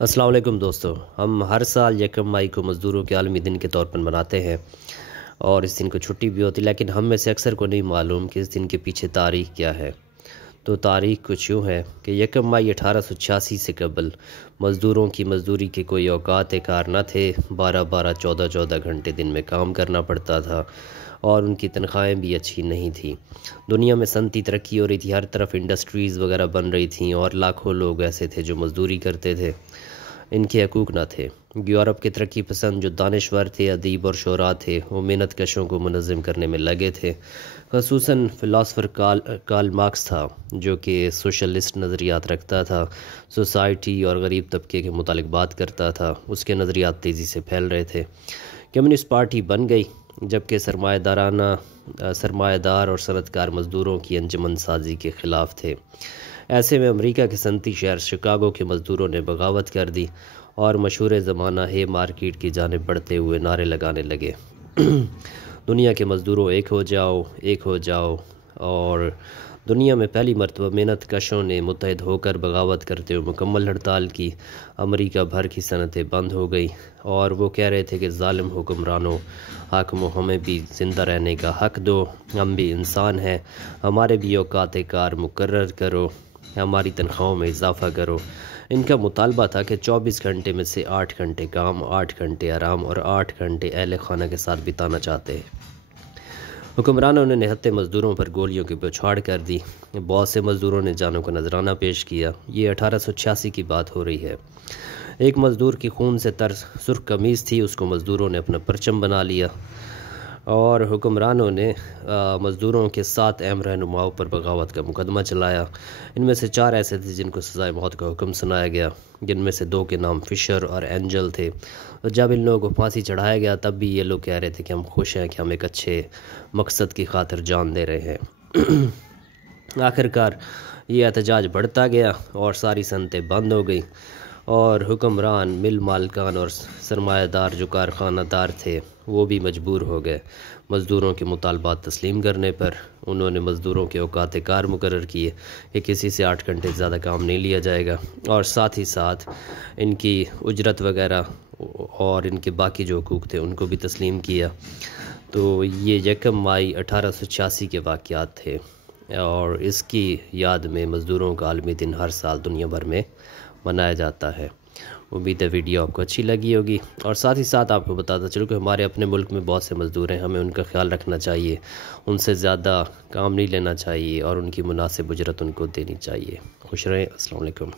السلام علیکم دوستو، ہم ہر سال یکم مئی کو مزدوروں کے عالمی دن کے طور پر مناتے ہیں اور اس دن کو چھٹی بھی ہوتی ہے، لیکن ہم میں سے اکثر کو نہیں معلوم کہ اس دن کے پیچھے تاریخ کیا ہے۔ تو تاریخ کچھ یوں ہے کہ یکم مئی 1886 سے قبل مزدوروں کی مزدوری کے کوئی اوقات کار نہ تھے۔ 14 گھنٹے دن میں کام کرنا پڑتا تھا اور ان کی تنخواہیں بھی اچھی نہیں تھیں۔ دنیا میں صنعتی ترقی ہو رہی تھی، ہر طرف انڈسٹریز وغیرہ بن رہی تھیں اور لاکھوں لوگ ایسے تھے جو مزدوری کرتے تھے، ان کے حقوق نہ تھے۔ یورپ کے ترقی پسند جو دانشور تھے، ادیب اور شعراء تھے، وہ محنت کشوں کو منظم کرنے میں لگے تھے۔ خصوصاً فلاسفر کارل مارکس تھا جو کہ سوشلسٹ نظریات رکھتا تھا، سوسائٹی اور غریب طبقے کے متعلق بات کرتا تھا۔ اس کے نظریات تیزی سے پھیل رہے تھے۔ کمیونسٹ پارٹی بن گئی جبکہ سرمایہ دار اور صنعت کار مزدوروں کی انجمن سازی کے خلاف تھے۔ ایسے میں امریکہ کے صنعتی شہر شکاگو کے مزدوروں نے بغاوت کر دی اور مشہور زمانہ ہے مارکیٹ کی جانب بڑھتے ہوئے نعرے لگانے لگے، دنیا کے مزدوروں ایک ہو جاؤ، ایک ہو جاؤ۔ اور دنیا میں پہلی مرتبہ محنت کشوں نے متحد ہو کر بغاوت کرتے ہوئے مکمل ہڑتال کی۔ امریکہ بھر کی صنعتیں بند ہو گئی اور وہ کہہ رہے تھے کہ ظالم حکمرانوں، حاکموں، ہمیں بھی زندہ رہنے کا حق دو، ہم بھی انسان ہیں، ہمارے بھی اوقات کار مقرر کرو، ہماری تنخواہوں میں اضافہ کرو۔ ان کا مطالبہ تھا کہ 24 گھنٹے میں سے 8 گھنٹے کام، 8 گھنٹے آرام اور 8 گھنٹے اہل خانہ کے ساتھ بتانا چاہتے ہیں۔ حکمرانوں نے نہتے مزدوروں پر گولیوں کی بوچھاڑ کر دی، بہت سے مزدوروں نے جانوں کا نذرانہ پیش کیا۔ یہ 1886 کی بات ہو رہی ہے۔ ایک مزدور کی خون سے تر سرخ قمیض تھی، اس کو مزدوروں نے اپنا پرچم بنا لیا اور حکمرانوں نے مزدوروں کے 7 اہم رہنماؤں پر بغاوت کا مقدمہ چلایا۔ ان میں سے 4 ایسے تھے جن کو سزائے موت کا حکم سنایا گیا، جن میں سے 2 کے نام فشر اور اینجل تھے۔ اور جب ان لوگوں کو پھانسی چڑھایا گیا تب بھی یہ لوگ کہہ رہے تھے کہ ہم خوش ہیں کہ ہم ایک اچھے مقصد کی خاطر جان دے رہے ہیں۔ آخرکار یہ احتجاج بڑھتا گیا اور ساری صنعتیں بند ہو گئیں اور حکمران، مل مالکان اور سرمایہ دار جو کارخانہ دار تھے وہ بھی مجبور ہو گئے مزدوروں کے مطالبات تسلیم کرنے پر۔ انہوں نے مزدوروں کے اوقات کار مقرر کیے کہ کسی سے 8 گھنٹے زیادہ کام نہیں لیا جائے گا اور ساتھ ہی ساتھ ان کی اجرت وغیرہ اور ان کے باقی جو حقوق تھے ان کو بھی تسلیم کیا۔ تو یہ یکم مئی 1886 کے واقعات تھے اور اس کی یاد میں مزدوروں کا عالمی دن ہر سال دنیا بھر میں منایا جاتا ہے۔ امید ہے ویڈیو آپ کو اچھی لگی ہوگی اور ساتھ ہی ساتھ آپ کو بتاتا چلوں کہ ہمارے اپنے ملک میں بہت سے مزدور ہیں، ہمیں ان کا خیال رکھنا چاہیے، ان سے زیادہ کام نہیں لینا چاہیے اور ان کی مناسب اجرت ان کو دینی چاہیے۔ خوش رہیں۔ السلام علیکم۔